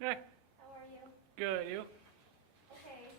Hey, How are you? good, you? Okay.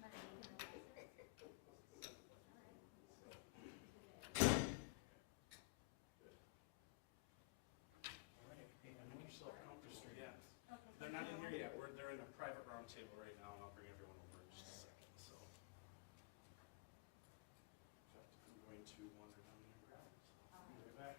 My dad was 79. They're not in here yet. They're in a private round table right now, and I'll bring everyone over in just a second. So, in fact, I'm going to wander down there and grab it. So, I'll be right back.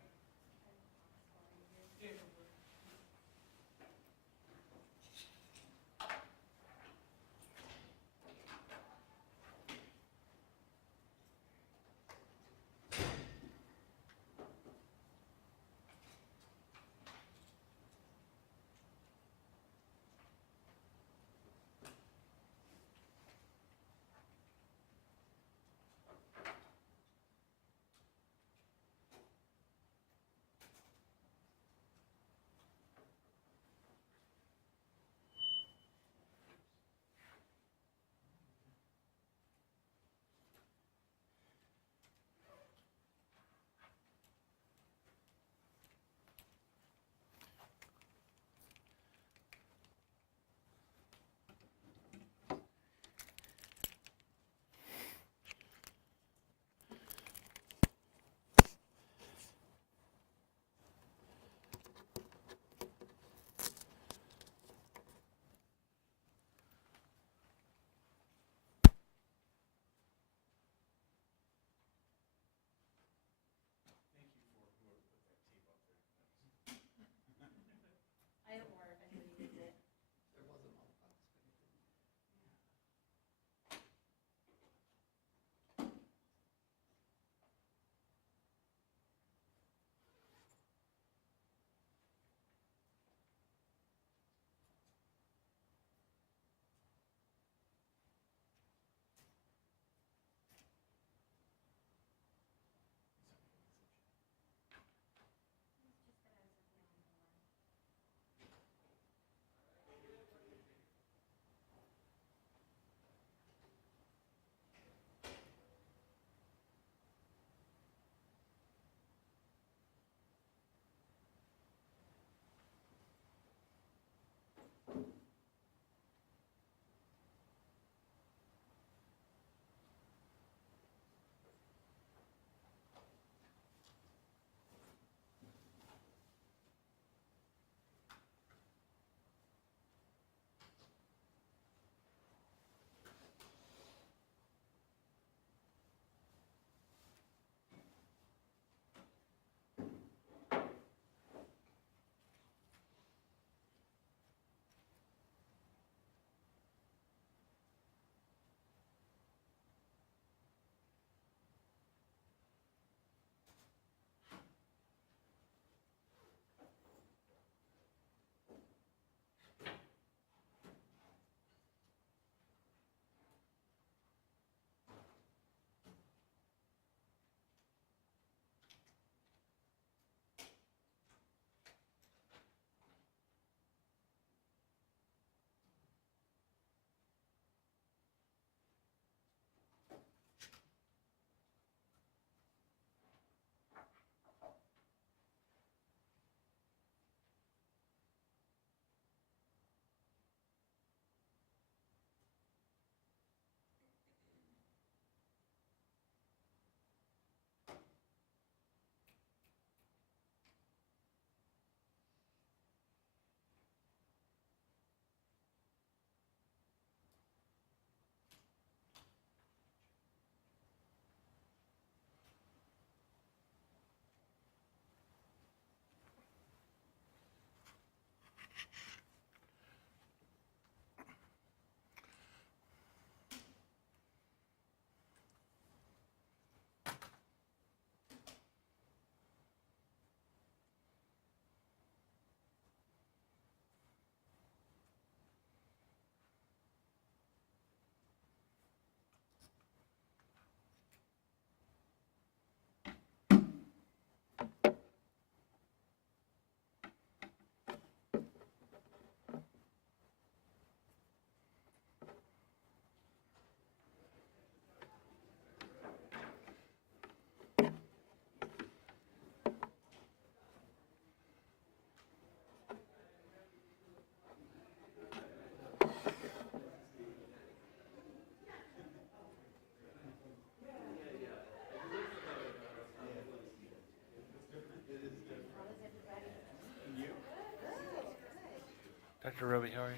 Dr. Roby, how are you?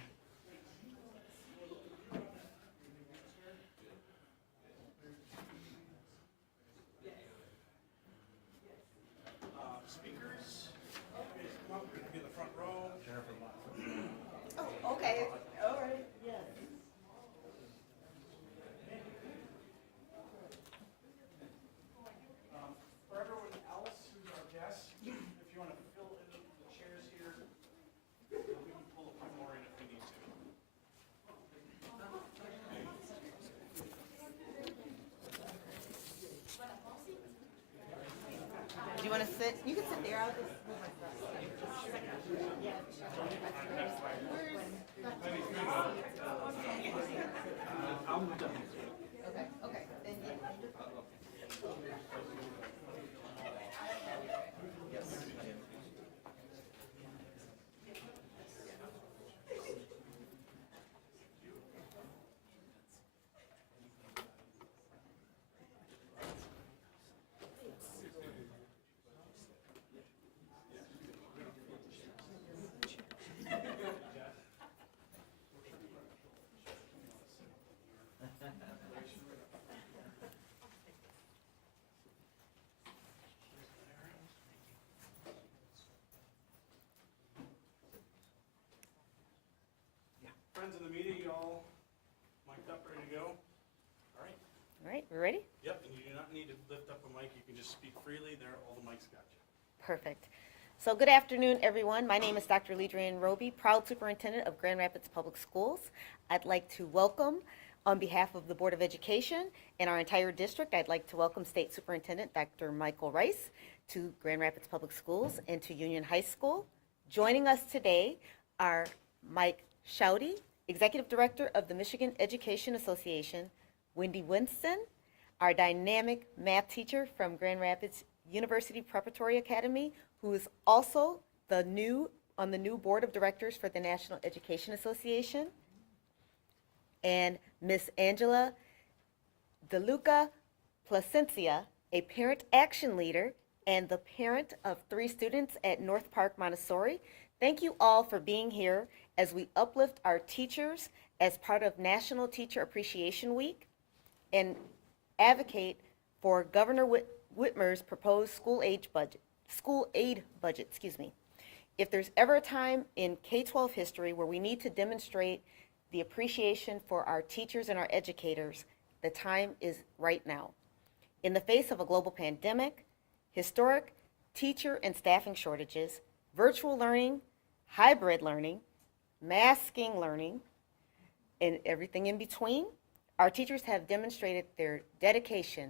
Speakers, come up, be in the front row. Oh, okay, all right, yes. For everyone else who's our guests, if you want to fill in the chairs here, we can pull a few more in if we need to. Do you want to sit? You can sit there, I'll just move myself. Okay, okay. Then, Friends in the media, you all mic'd up, ready to go? All right. All right, we're ready? Yep, and you do not need to lift up a mic. You can just speak freely. There, all the mics got you. Perfect. So good afternoon, everyone. My name is Dr. Ledrian Roby, proud superintendent of Grand Rapids Public Schools. I'd like to welcome, on behalf of the Board of Education and our entire district, I'd like to welcome State Superintendent Dr. Michael Rice to Grand Rapids Public Schools and to Union High School. Joining us today are Mike Shouty, Executive Director of the Michigan Education Association, Wendy Winston, our dynamic math teacher from Grand Rapids University Preparatory Academy, who is also the new on the new board of directors for the National Education Association, and Miss Angela DeLuca Placencia, a parent action leader and the parent of 3 students at North Park Montessori. Thank you all for being here as we uplift our teachers as part of National Teacher Appreciation Week and advocate for Governor Whitmer's proposed school aid budget. If there's ever a time in K-12 history where we need to demonstrate the appreciation for our teachers and our educators, the time is right now. In the face of a global pandemic, historic teacher and staffing shortages, virtual learning, hybrid learning, masking learning, and everything in between, our teachers have demonstrated their dedication,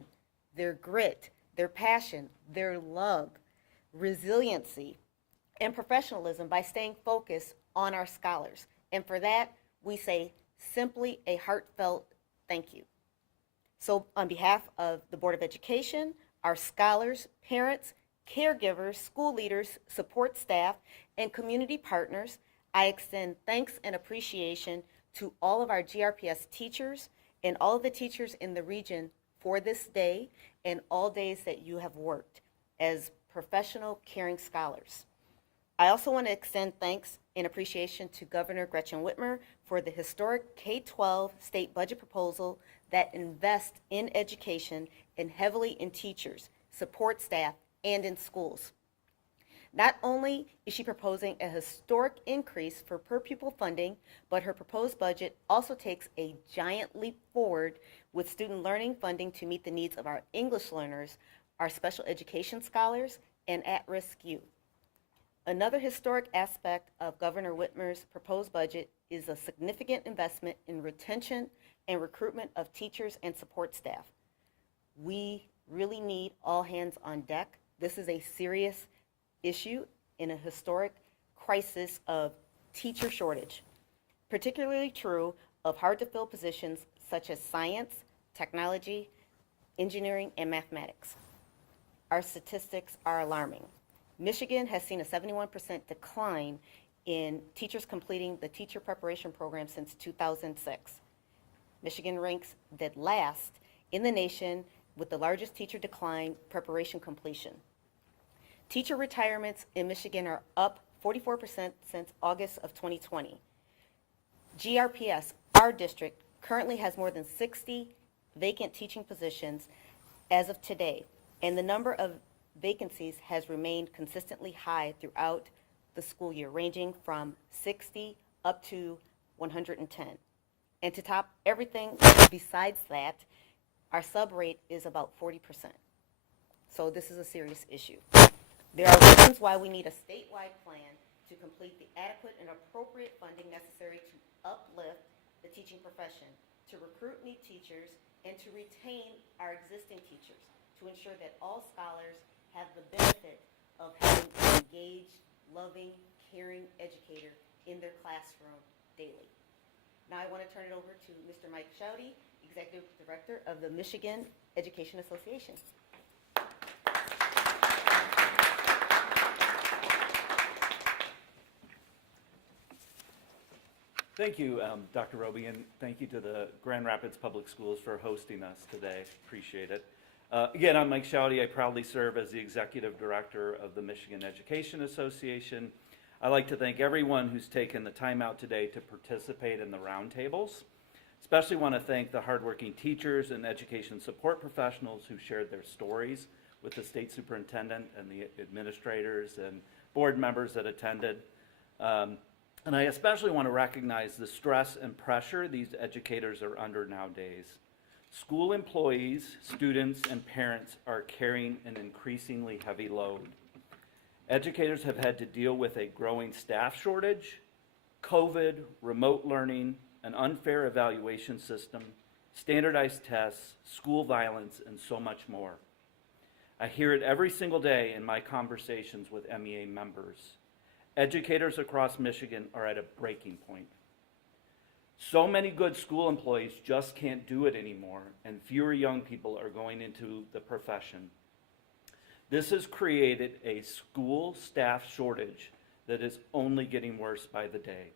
their grit, their passion, their love, resiliency, and professionalism by staying focused on our scholars. And for that, we say simply a heartfelt thank you. So on behalf of the Board of Education, our scholars, parents, caregivers, school leaders, support staff, and community partners, I extend thanks and appreciation to all of our GRPS teachers and all of the teachers in the region for this day and all days that you have worked as professional, caring scholars. I also want to extend thanks and appreciation to Governor Gretchen Whitmer for the historic K-12 state budget proposal that invests in education and heavily in teachers, support staff, and in schools. Not only is she proposing a historic increase for per pupil funding, but her proposed budget also takes a giant leap forward with student learning funding to meet the needs of our English learners, our special education scholars, and at-risk youth. Another historic aspect of Governor Whitmer's proposed budget is a significant investment in retention and recruitment of teachers and support staff. We really need all hands on deck. This is a serious issue in a historic crisis of teacher shortage, particularly true of hard-to-fill positions such as science, technology, engineering, and mathematics. Our statistics are alarming. Michigan has seen a 71% decline in teachers completing the teacher preparation program since 2006. Michigan ranks dead last in the nation with the largest teacher decline preparation completion. Teacher retirements in Michigan are up 44% since August of 2020. GRPS, our district, currently has more than 60 vacant teaching positions as of today, and the number of vacancies has remained consistently high throughout the school year, ranging from 60 up to 110. And to top everything besides that, our sub rate is about 40%. So this is a serious issue. There are reasons why we need a statewide plan to complete the adequate and appropriate funding necessary to uplift the teaching profession, to recruit new teachers, and to retain our existing teachers, to ensure that all scholars have the benefit of having an engaged, loving, caring educator in their classroom daily. Now I want to turn it over to Mr. Mike Shouty, Executive Director of the Michigan Education Association. Thank you, Dr. Roby, and thank you to the Grand Rapids Public Schools for hosting us today. Appreciate it. Again, I'm Mike Shouty. I proudly serve as the Executive Director of the Michigan Education Association. I'd like to thank everyone who's taken the time out today to participate in the roundtables. Especially want to thank the hardworking teachers and education support professionals who shared their stories with the state superintendent and the administrators and board members that attended. And I especially want to recognize the stress and pressure these educators are under nowadays. School employees, students, and parents are carrying an increasingly heavy load. Educators have had to deal with a growing staff shortage, COVID, remote learning, an unfair evaluation system, standardized tests, school violence, and so much more. I hear it every single day in my conversations with MEA members. Educators across Michigan are at a breaking point. So many good school employees just can't do it anymore, and fewer young people are going into the profession. This has created a school staff shortage that is only getting worse by the day.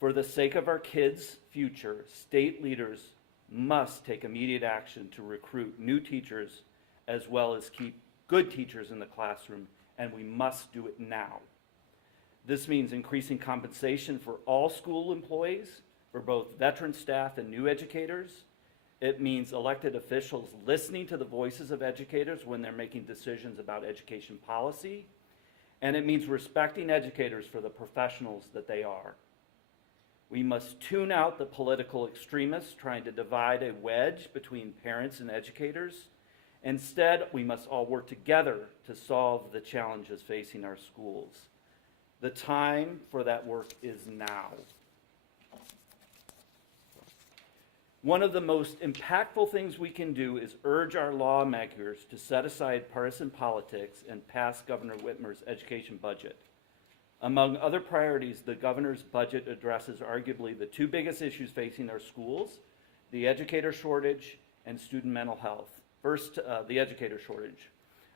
For the sake of our kids' future, state leaders must take immediate action to recruit new teachers as well as keep good teachers in the classroom, and we must do it now. This means increasing compensation for all school employees, for both veteran staff and new educators. It means elected officials listening to the voices of educators when they're making decisions about education policy. And it means respecting educators for the professionals that they are. We must tune out the political extremists trying to divide a wedge between parents and educators. Instead, we must all work together to solve the challenges facing our schools. The time for that work is now. One of the most impactful things we can do is urge our lawmakers to set aside partisan politics and pass Governor Whitmer's education budget. Among other priorities, the governor's budget addresses arguably the two biggest issues facing our schools, the educator shortage and student mental health. First, the educator shortage.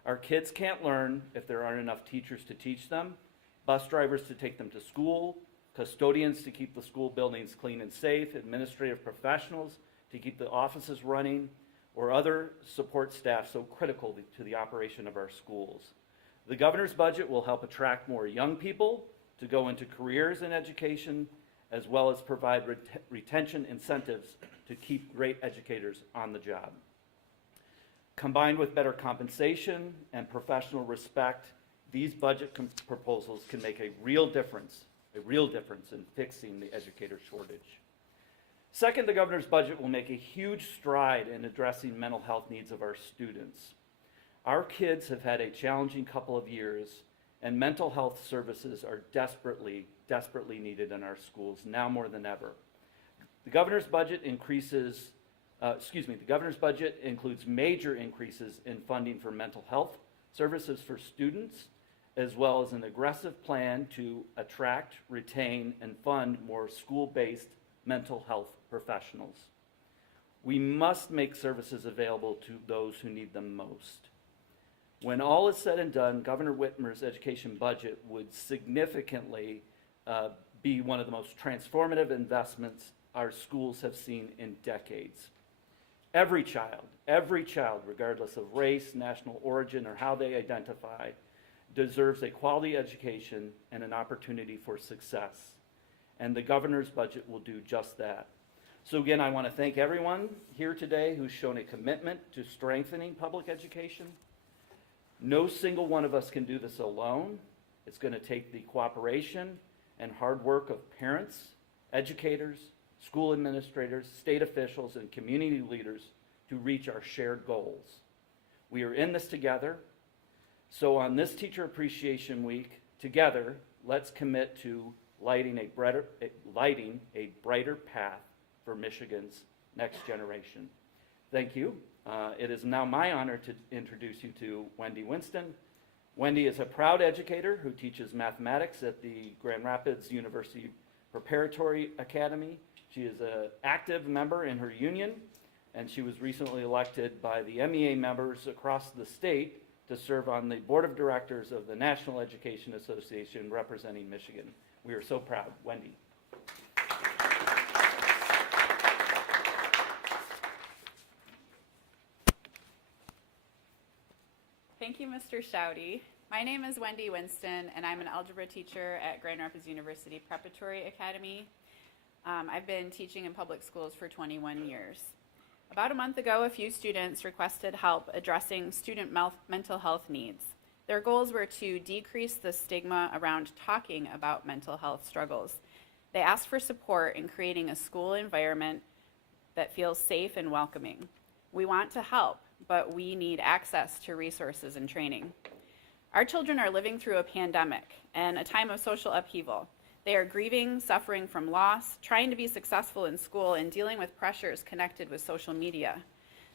Our kids can't learn if there aren't enough teachers to teach them, bus drivers to take them to school, custodians to keep the school buildings clean and safe, administrative professionals to keep the offices running, or other support staff so critical to the operation of our schools. The governor's budget will help attract more young people to go into careers in education, as well as provide retention incentives to keep great educators on the job. Combined with better compensation and professional respect, these budget proposals can make a real difference in fixing the educator shortage. Second, the governor's budget will make a huge stride in addressing mental health needs of our students. Our kids have had a challenging couple of years, and mental health services are desperately needed in our schools, now more than ever. The governor's budget includes major increases in funding for mental health services for students, as well as an aggressive plan to attract, retain, and fund more school-based mental health professionals. We must make services available to those who need them most. When all is said and done, Governor Whitmer's education budget would significantly be one of the most transformative investments our schools have seen in decades. Every child, regardless of race, national origin, or how they identify, deserves a quality education and an opportunity for success. And the governor's budget will do just that. So again, I want to thank everyone here today who's shown a commitment to strengthening public education. No single one of us can do this alone. It's going to take the cooperation and hard work of parents, educators, school administrators, state officials, and community leaders to reach our shared goals. We are in this together. So on this Teacher Appreciation Week, together, let's commit to lighting a brighter path for Michigan's next generation. Thank you. It is now my honor to introduce you to Wendy Winston. Wendy is a proud educator who teaches mathematics at the Grand Rapids University Preparatory Academy. She is an active member in her union, and she was recently elected by the MEA members across the state to serve on the board of directors of the National Education Association representing Michigan. We are so proud. Wendy. Thank you, Mr. Shouty. My name is Wendy Winston, and I'm an algebra teacher at Grand Rapids University Preparatory Academy. I've been teaching in public schools for 21 years. About a month ago, a few students requested help addressing student mental health needs. Their goals were to decrease the stigma around talking about mental health struggles. They asked for support in creating a school environment that feels safe and welcoming. We want to help, but we need access to resources and training. Our children are living through a pandemic and a time of social upheaval. They are grieving, suffering from loss, trying to be successful in school, and dealing with pressures connected with social media.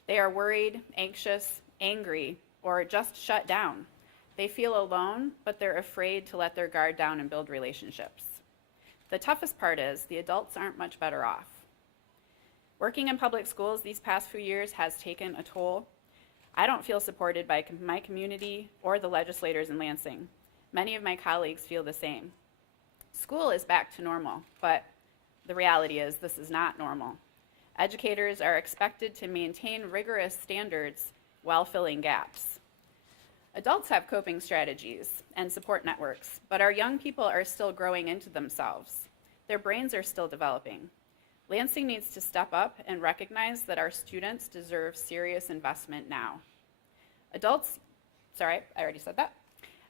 They are worried, anxious, angry, or just shut down. They feel alone, but they're afraid to let their guard down and build relationships. The toughest part is the adults aren't much better off. Working in public schools these past few years has taken a toll. I don't feel supported by my community or the legislators in Lansing. Many of my colleagues feel the same. School is back to normal, but the reality is this is not normal. Educators are expected to maintain rigorous standards while filling gaps. Adults have coping strategies and support networks, but our young people are still growing into themselves. Their brains are still developing. Lansing needs to step up and recognize that our students deserve serious investment now.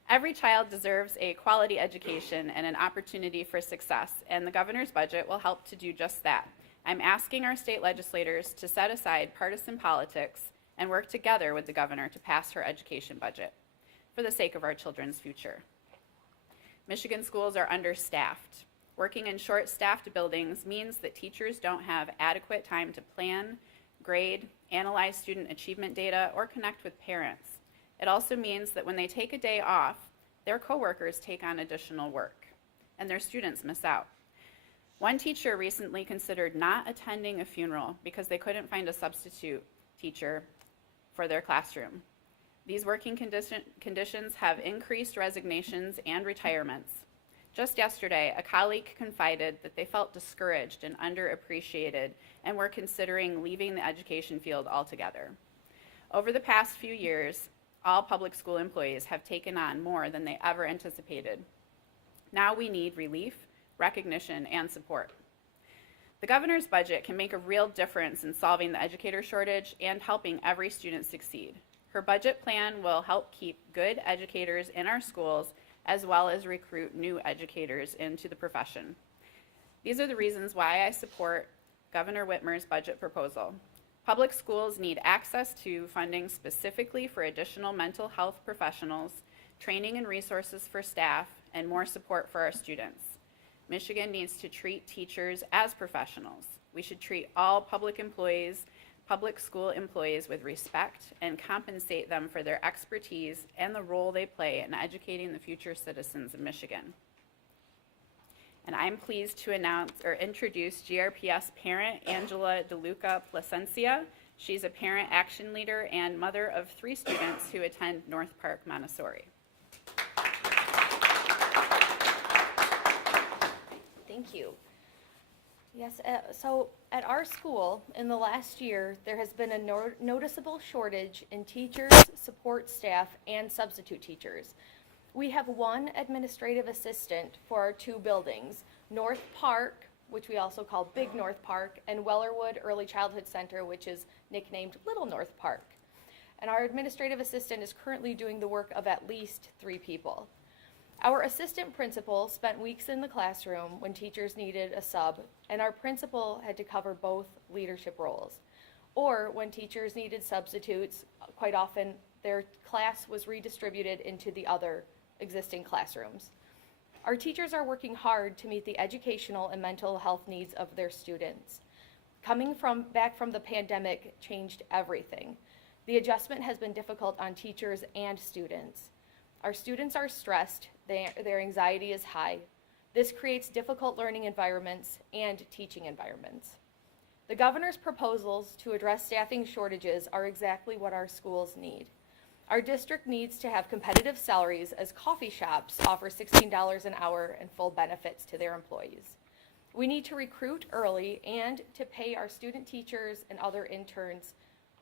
Every child deserves a quality education and an opportunity for success, and the governor's budget will help to do just that. I'm asking our state legislators to set aside partisan politics and work together with the governor to pass her education budget for the sake of our children's future. Michigan schools are understaffed. Working in short-staffed buildings means that teachers don't have adequate time to plan, grade, analyze student achievement data, or connect with parents. It also means that when they take a day off, their coworkers take on additional work, and their students miss out. One teacher recently considered not attending a funeral because they couldn't find a substitute teacher for their classroom. These working conditions have increased resignations and retirements. Just yesterday, a colleague confided that they felt discouraged and underappreciated and were considering leaving the education field altogether. Over the past few years, all public school employees have taken on more than they ever anticipated. Now we need relief, recognition, and support. The governor's budget can make a real difference in solving the educator shortage and helping every student succeed. Her budget plan will help keep good educators in our schools as well as recruit new educators into the profession. These are the reasons why I support Governor Whitmer's budget proposal. Public schools need access to funding specifically for additional mental health professionals, training and resources for staff, and more support for our students. Michigan needs to treat teachers as professionals. We should treat all public school employees with respect and compensate them for their expertise and the role they play in educating the future citizens of Michigan. And I'm pleased to introduce GRPS parent Angela DeLuca Placencia. She's a parent action leader and mother of 3 students who attend North Park Montessori. Thank you. Yes, so at our school in the last year, there has been a noticeable shortage in teachers, support staff, and substitute teachers. We have 1 administrative assistant for our 2 buildings, North Park, which we also call Big North Park, and Wellerwood Early Childhood Center, which is nicknamed Little North Park. And our administrative assistant is currently doing the work of at least 3 people. Our assistant principal spent weeks in the classroom when teachers needed a sub, and our principal had to cover both leadership roles. Or when teachers needed substitutes, quite often their class was redistributed into the other existing classrooms. Our teachers are working hard to meet the educational and mental health needs of their students. Coming back from the pandemic changed everything. The adjustment has been difficult on teachers and students. Our students are stressed, their anxiety is high. This creates difficult learning environments and teaching environments. The governor's proposals to address staffing shortages are exactly what our schools need. Our district needs to have competitive salaries as coffee shops offer $16 an hour and full benefits to their employees. We need to recruit early and to pay our student teachers and other interns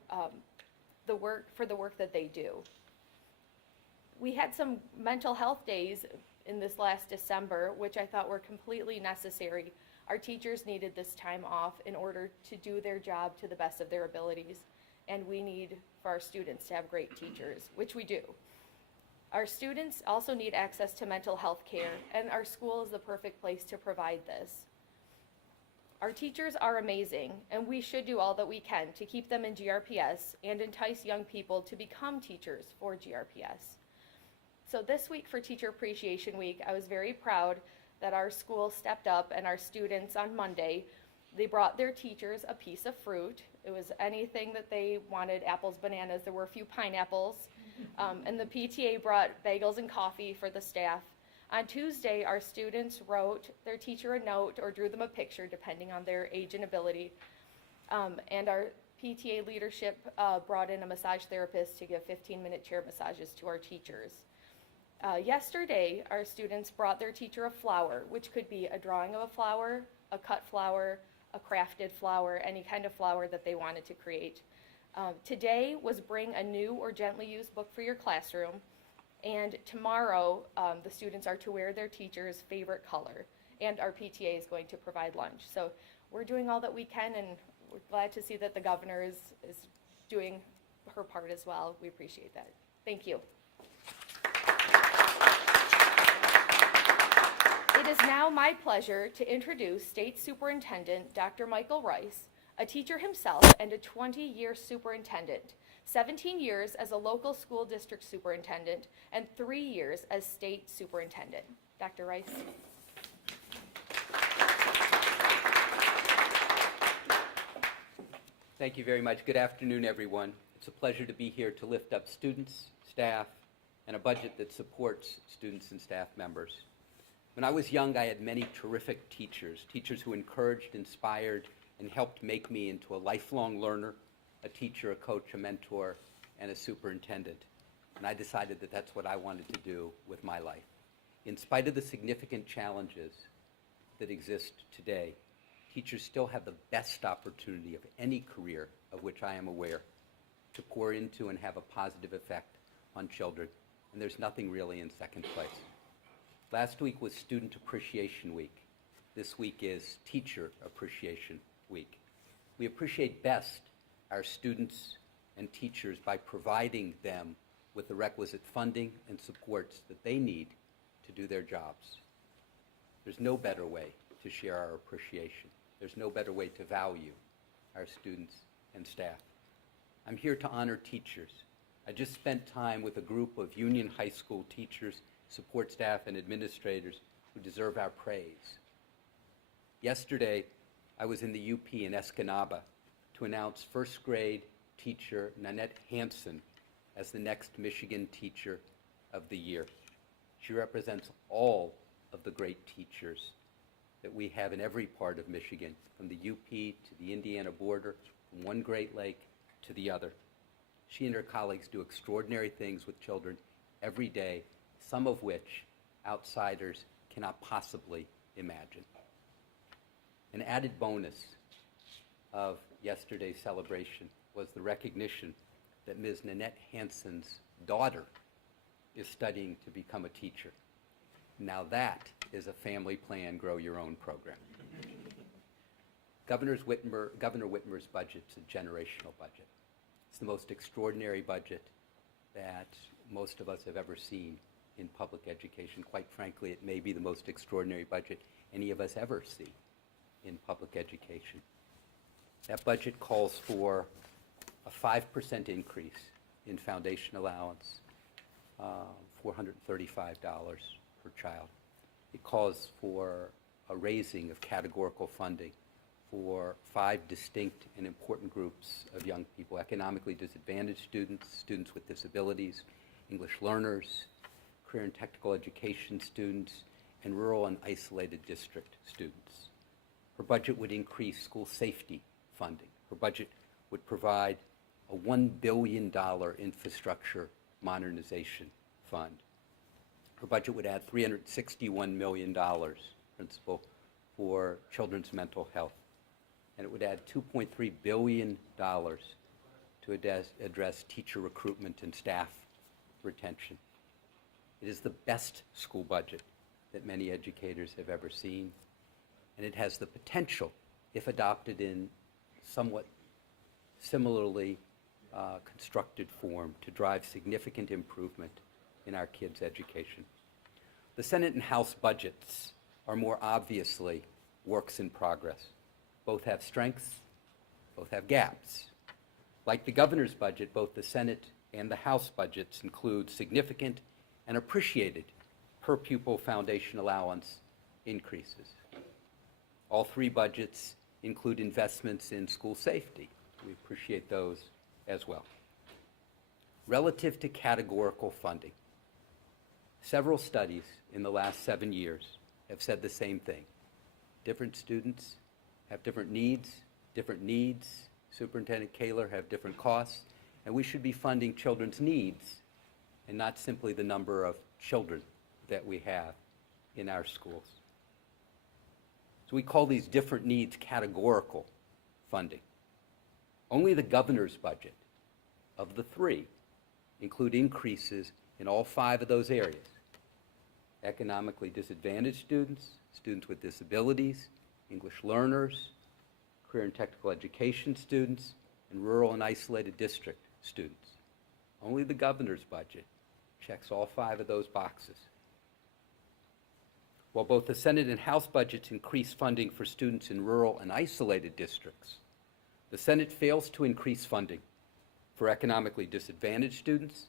for the work that they do. We had some mental health days in this last December, which I thought were completely necessary. Our teachers needed this time off in order to do their job to the best of their abilities, and we need for our students to have great teachers, which we do. Our students also need access to mental health care, and our school is the perfect place to provide this. Our teachers are amazing, and we should do all that we can to keep them in GRPS and entice young people to become teachers for GRPS. So this week for Teacher Appreciation Week, I was very proud that our school stepped up, and our students on Monday, they brought their teachers a piece of fruit. It was anything that they wanted, apples, bananas. There were a few pineapples. And the PTA brought bagels and coffee for the staff. On Tuesday, our students wrote their teacher a note or drew them a picture, depending on their age and ability. And our PTA leadership brought in a massage therapist to give 15-minute chair massages to our teachers. Yesterday, our students brought their teacher a flower, which could be a drawing of a flower, a cut flower, a crafted flower, any kind of flower that they wanted to create. Today was bring a new or gently used book for your classroom, and tomorrow the students are to wear their teacher's favorite color, and our PTA is going to provide lunch. So we're doing all that we can, and we're glad to see that the governor is doing her part as well. We appreciate that. Thank you. It is now my pleasure to introduce State Superintendent Dr. Michael Rice, a teacher himself and a 20-year superintendent, 17 years as a local school district superintendent, and 3 years as state superintendent. Dr. Rice. Thank you very much. Good afternoon, everyone. It's a pleasure to be here to lift up students, staff, and a budget that supports students and staff members. When I was young, I had many terrific teachers who encouraged, inspired, and helped make me into a lifelong learner, a teacher, a coach, a mentor, and a superintendent. And I decided that that's what I wanted to do with my life. In spite of the significant challenges that exist today, teachers still have the best opportunity of any career of which I am aware to pour into and have a positive effect on children. And there's nothing really in second place. Last week was Student Appreciation Week. This week is Teacher Appreciation Week. We appreciate best our students and teachers by providing them with the requisite funding and supports that they need to do their jobs. There's no better way to share our appreciation. There's no better way to value our students and staff. I'm here to honor teachers. I just spent time with a group of Union High School teachers, support staff, and administrators who deserve our praise. Yesterday, I was in the UP in Escanaba to announce first grade teacher Nanette Hansen as the next Michigan Teacher of the Year. She represents all of the great teachers that we have in every part of Michigan, from the UP to the Indiana border, from one Great Lake to the other. She and her colleagues do extraordinary things with children every day, some of which outsiders cannot possibly imagine. An added bonus of yesterday's celebration was the recognition that Ms. Nanette Hansen's daughter is studying to become a teacher. Now that is a family plan, grow your own program. Governor Whitmer's budget's a generational budget. It's the most extraordinary budget that most of us have ever seen in public education. Quite frankly, it may be the most extraordinary budget any of us ever see in public education. That budget calls for a 5% increase in foundation allowance, $435 per child. It calls for a raising of categorical funding for 5 distinct and important groups of young people: economically disadvantaged students, students with disabilities, English learners, career and technical education students, and rural and isolated district students. Her budget would increase school safety funding. Her budget would provide a $1 billion infrastructure modernization fund. Her budget would add $361 million, principal, for children's mental health. And it would add $2.3 billion to address teacher recruitment and staff retention. It is the best school budget that many educators have ever seen, and it has the potential, if adopted in somewhat similarly constructed form, to drive significant improvement in our kids' education. The Senate and House budgets are more obviously works in progress. Both have strengths, both have gaps. Like the governor's budget, both the Senate and the House budgets include significant and appreciated per pupil foundation allowance increases. All 3 budgets include investments in school safety. We appreciate those as well. Relative to categorical funding, several studies in the last 7 years have said the same thing. Different students have different needs. Superintendent Kaler, have different costs, and we should be funding children's needs and not simply the number of children that we have in our schools. So we call these different needs categorical funding. Only the governor's budget of the three include increases in all 5 of those areas: economically disadvantaged students, students with disabilities, English learners, career and technical education students, and rural and isolated district students. Only the governor's budget checks all 5 of those boxes. While both the Senate and House budgets increase funding for students in rural and isolated districts, the Senate fails to increase funding for economically disadvantaged students,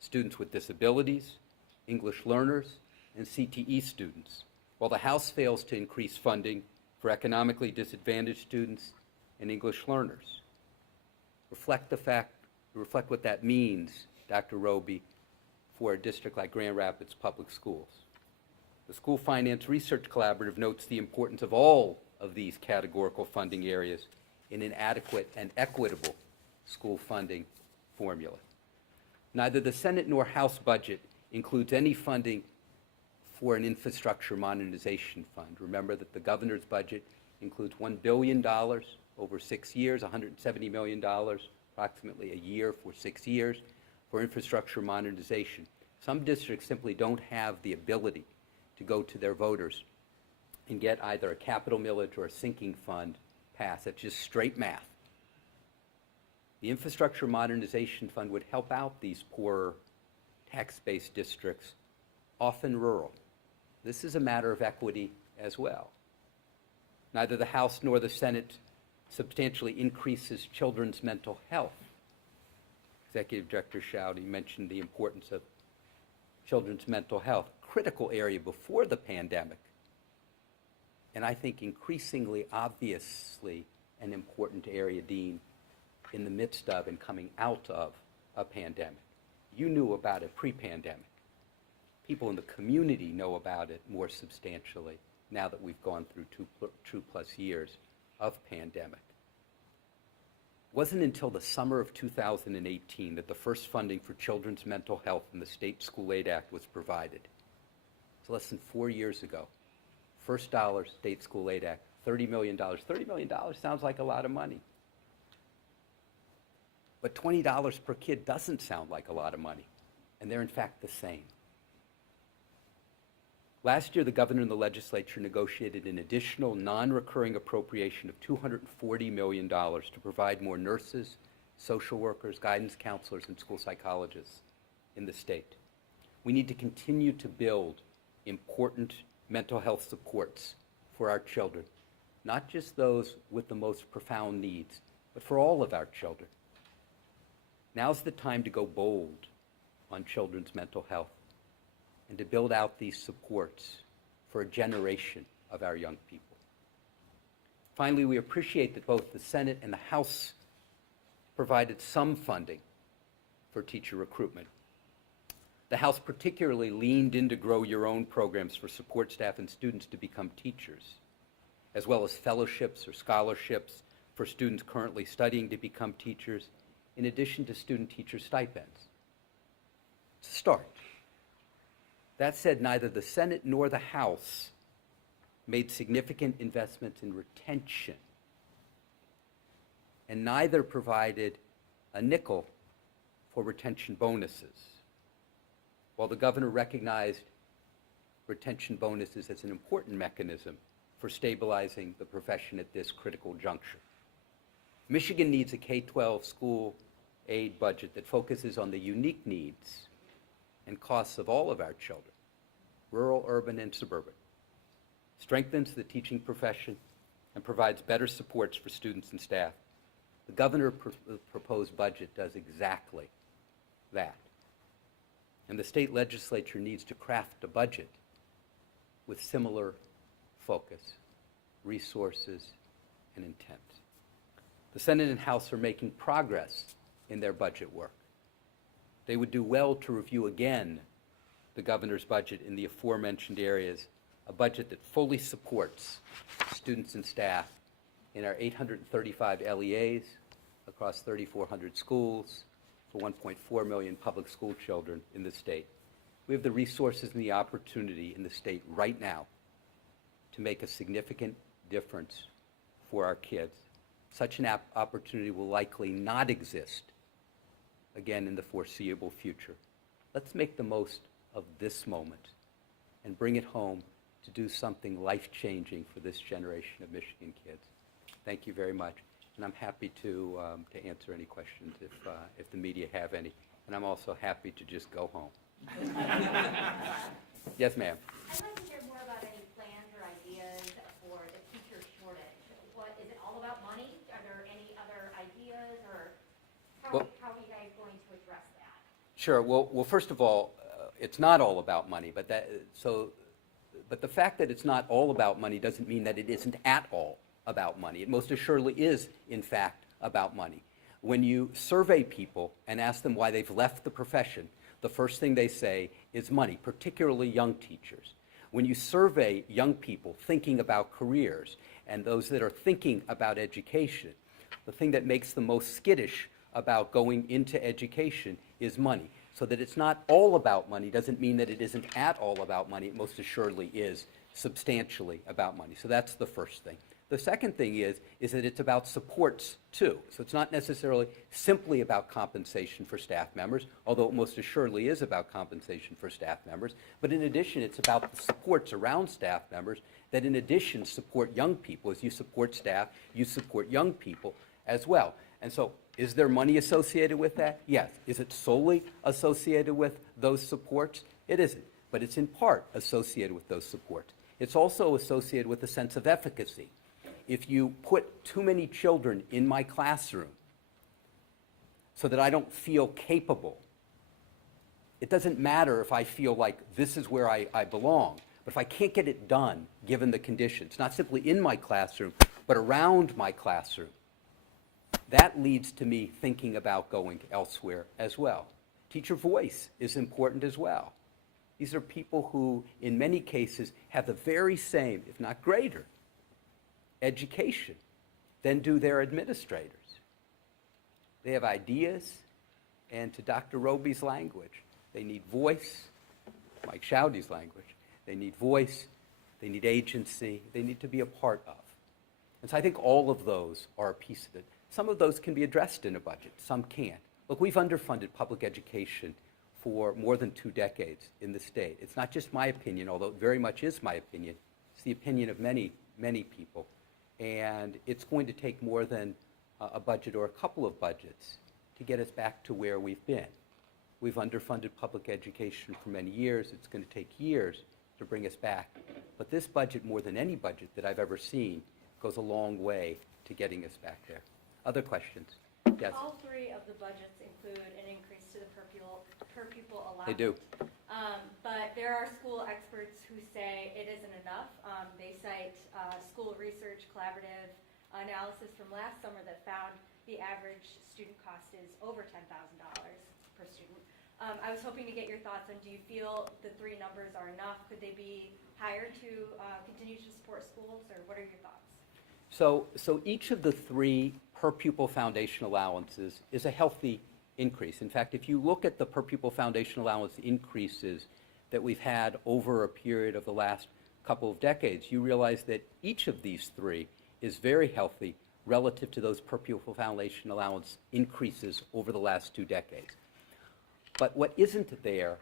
students with disabilities, English learners, and CTE students, while the House fails to increase funding for economically disadvantaged students and English learners. Reflect what that means, Dr. Roby, for a district like Grand Rapids Public Schools. The School Finance Research Collaborative notes the importance of all of these categorical funding areas in an adequate and equitable school funding formula. Neither the Senate nor House budget includes any funding for an infrastructure modernization fund. Remember that the governor's budget includes $1 billion over 6 years, $170 million approximately a year for 6 years for infrastructure modernization. Some districts simply don't have the ability to go to their voters and get either a capital millage or a sinking fund passed. That's just straight math. The infrastructure modernization fund would help out these poorer tax-based districts, often rural. This is a matter of equity as well. Neither the House nor the Senate substantially increases children's mental health. Executive Director Shouty mentioned the importance of children's mental health, critical area before the pandemic, and I think increasingly obviously an important area, Dean, in the midst of and coming out of a pandemic. You knew about it pre-pandemic. People in the community know about it more substantially now that we've gone through 2+ years of pandemic. It wasn't until the summer of 2018 that the first funding for children's mental health in the State School Aid Act was provided. It's less than 4 years ago. First dollar, State School Aid Act, $30 million. $30 million sounds like a lot of money. But $20 per kid doesn't sound like a lot of money, and they're in fact the same. Last year, the governor and the legislature negotiated an additional non-recurring appropriation of $240 million to provide more nurses, social workers, guidance counselors, and school psychologists in the state. We need to continue to build important mental health supports for our children, not just those with the most profound needs, but for all of our children. Now's the time to go bold on children's mental health and to build out these supports for a generation of our young people. Finally, we appreciate that both the Senate and the House provided some funding for teacher recruitment. The House particularly leaned into Grow Your Own programs for support staff and students to become teachers, as well as fellowships or scholarships for students currently studying to become teachers, in addition to student teacher stipends. It's a start. That said, neither the Senate nor the House made significant investments in retention, and neither provided a nickel for retention bonuses. While the governor recognized retention bonuses as an important mechanism for stabilizing the profession at this critical juncture. Michigan needs a K-12 school aid budget that focuses on the unique needs and costs of all of our children, rural, urban, and suburban, strengthens the teaching profession, and provides better supports for students and staff. The governor's proposed budget does exactly that. And the state legislature needs to craft a budget with similar focus, resources, and intent. The Senate and House are making progress in their budget work. They would do well to review again the governor's budget in the aforementioned areas, a budget that fully supports students and staff in our 835 LEAs across 3,400 schools for 1.4 million public school children in the state. We have the resources and the opportunity in the state right now to make a significant difference for our kids. Such an opportunity will likely not exist again in the foreseeable future. Let's make the most of this moment and bring it home to do something life-changing for this generation of Michigan kids. Thank you very much, and I'm happy to answer any questions if the media have any, and I'm also happy to just go home. Yes, ma'am. I'd like to hear more about any plans or ideas for the teacher shortage. What, is it all about money? Are there any other ideas, or how are you guys going to address that? Sure. Well, first of all, it's not all about money, but the fact that it's not all about money doesn't mean that it isn't at all about money. It most assuredly is, in fact, about money. When you survey people and ask them why they've left the profession, the first thing they say is money, particularly young teachers. When you survey young people thinking about careers and those that are thinking about education, the thing that makes them most skittish about going into education is money. So that it's not all about money doesn't mean that it isn't at all about money. It most assuredly is substantially about money. So that's the first thing. The second thing is that it's about supports too. So it's not necessarily simply about compensation for staff members, although it most assuredly is about compensation for staff members. But in addition, it's about the supports around staff members that in addition support young people. As you support staff, you support young people as well. And so is there money associated with that? Yes. Is it solely associated with those supports? It isn't, but it's in part associated with those supports. It's also associated with a sense of efficacy. If you put too many children in my classroom so that I don't feel capable, it doesn't matter if I feel like this is where I belong, but if I can't get it done given the conditions, not simply in my classroom, but around my classroom, that leads to me thinking about going elsewhere as well. Teacher voice is important as well. These are people who, in many cases, have the very same, if not greater, education than do their administrators. They have ideas, and to Dr. Roby's language, they need voice, Mike Shouty's language, they need voice, they need agency, they need to be a part of. And so I think all of those are a piece of it. Some of those can be addressed in a budget, some can't. Look, we've underfunded public education for more than 2 decades in the state. It's not just my opinion, although it very much is my opinion. It's the opinion of many, many people. And it's going to take more than a budget or a couple of budgets to get us back to where we've been. We've underfunded public education for many years. It's going to take years to bring us back. But this budget, more than any budget that I've ever seen, goes a long way to getting us back there. Other questions? Yes? All 3 of the budgets include an increase to the per pupil allowance. They do. But there are school experts who say it isn't enough. They cite school research collaborative analysis from last summer that found the average student cost is over $10,000 per student. I was hoping to get your thoughts on, do you feel the 3 numbers are enough? Could they be higher to continue to support schools, or what are your thoughts? So each of the 3 per pupil foundation allowances is a healthy increase. In fact, if you look at the per pupil foundation allowance increases that we've had over a period of the last couple of decades, you realize that each of these 3 is very healthy relative to those per pupil foundation allowance increases over the last 2 decades. But what isn't there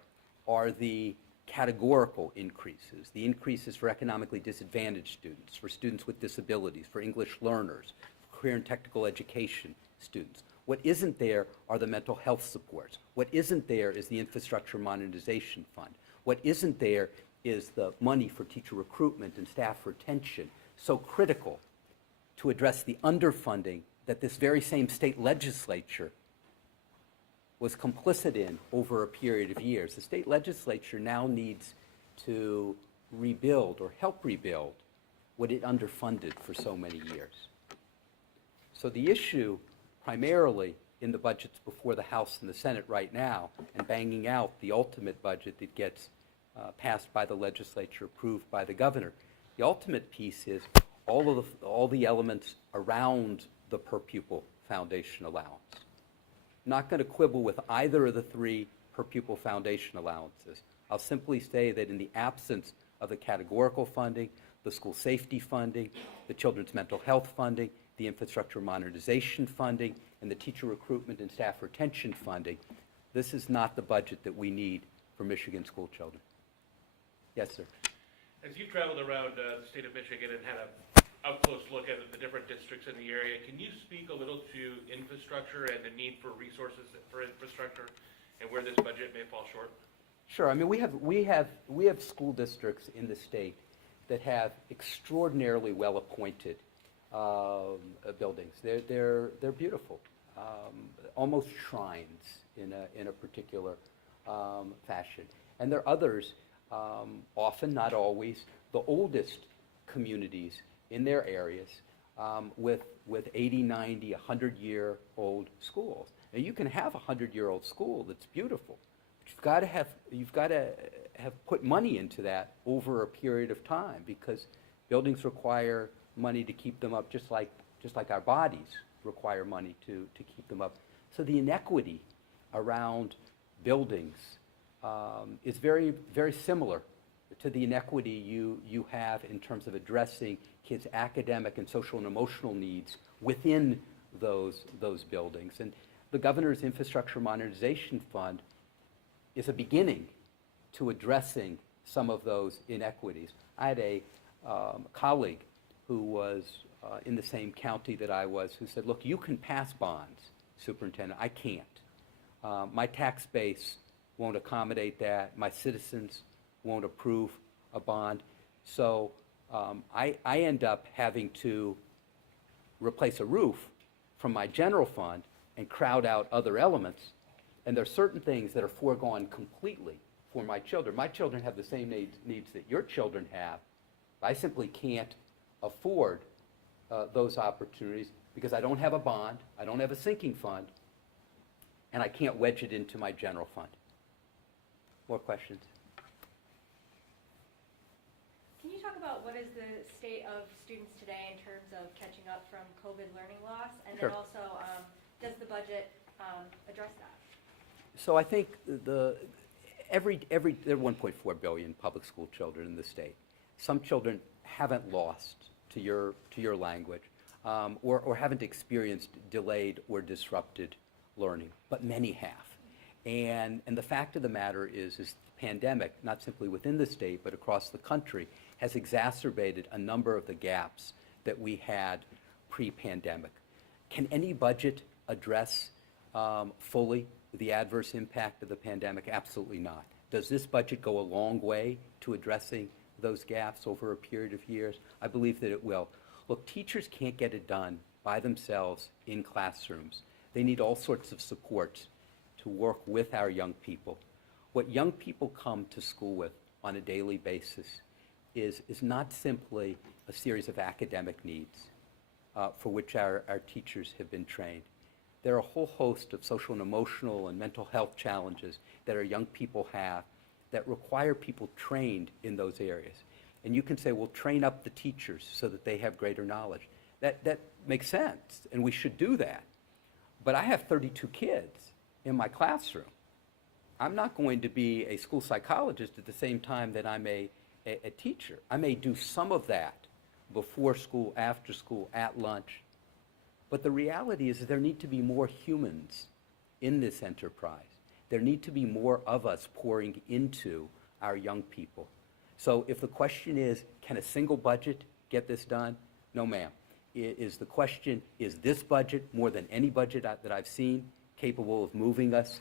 are the categorical increases, the increases for economically disadvantaged students, for students with disabilities, for English learners, for career and technical education students. What isn't there are the mental health supports. What isn't there is the infrastructure modernization fund. What isn't there is the money for teacher recruitment and staff retention, so critical to address the underfunding that this very same state legislature was complicit in over a period of years. The state legislature now needs to rebuild or help rebuild what it underfunded for so many years. So the issue primarily in the budgets before the House and the Senate right now, and banging out the ultimate budget that gets passed by the legislature, approved by the governor, the ultimate piece is all the elements around the per pupil foundation allowance. Not going to quibble with either of the 3 per pupil foundation allowances. I'll simply say that in the absence of the categorical funding, the school safety funding, the children's mental health funding, the infrastructure modernization funding, and the teacher recruitment and staff retention funding, this is not the budget that we need for Michigan school children. Yes, sir. As you traveled around the state of Michigan and had a up-close look at the different districts in the area, can you speak a little to infrastructure and the need for resources for infrastructure and where this budget may fall short? Sure. I mean, we have school districts in the state that have extraordinarily well-appointed buildings. They're beautiful, almost shrines in a particular fashion. And there are others, often, not always, the oldest communities in their areas with 80, 90, 100-year-old schools. Now, you can have a 100-year-old school that's beautiful, but you've got to have put money into that over a period of time, because buildings require money to keep them up, just like our bodies require money to keep them up. So the inequity around buildings is very, very similar to the inequity you have in terms of addressing kids' academic and social and emotional needs within those buildings. And the governor's infrastructure modernization fund is a beginning to addressing some of those inequities. I had a colleague who was in the same county that I was, who said, look, you can pass bonds, Superintendent, I can't. My tax base won't accommodate that. My citizens won't approve a bond. So I end up having to replace a roof from my general fund and crowd out other elements. And there are certain things that are foregone completely for my children. My children have the same needs that your children have. I simply can't afford those opportunities because I don't have a bond, I don't have a sinking fund, and I can't wedge it into my general fund. More questions? Can you talk about what is the state of students today in terms of catching up from COVID learning loss? And Sure. then also, does the budget address that? So I think there are 1.4 billion public school children in the state. Some children haven't lost, to your language, or haven't experienced delayed or disrupted learning, but many have. And the fact of the matter is the pandemic, not simply within the state, but across the country, has exacerbated a number of the gaps that we had pre-pandemic. Can any budget address fully the adverse impact of the pandemic? Absolutely not. Does this budget go a long way to addressing those gaps over a period of years? I believe that it will. Look, teachers can't get it done by themselves in classrooms. They need all sorts of supports to work with our young people. What young people come to school with on a daily basis is not simply a series of academic needs for which our teachers have been trained. There are a whole host of social and emotional and mental health challenges that our young people have that require people trained in those areas. And you can say, well, train up the teachers so that they have greater knowledge. That makes sense, and we should do that. But I have 32 kids in my classroom. I'm not going to be a school psychologist at the same time that I'm a teacher. I may do some of that before school, after school, at lunch. But the reality is that there need to be more humans in this enterprise. There need to be more of us pouring into our young people. So if the question is, can a single budget get this done? No, ma'am. Is the question, is this budget, more than any budget that I've seen, capable of moving us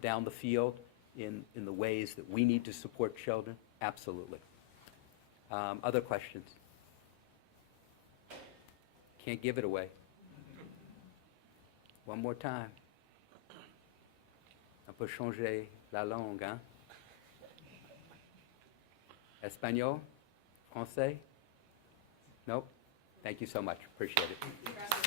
down the field in the ways that we need to support children? Absolutely. Other questions? Can't give it away. One more time. On peut changer la langue, hein? Espagnol? Français? Nope. Thank you so much. Appreciate it.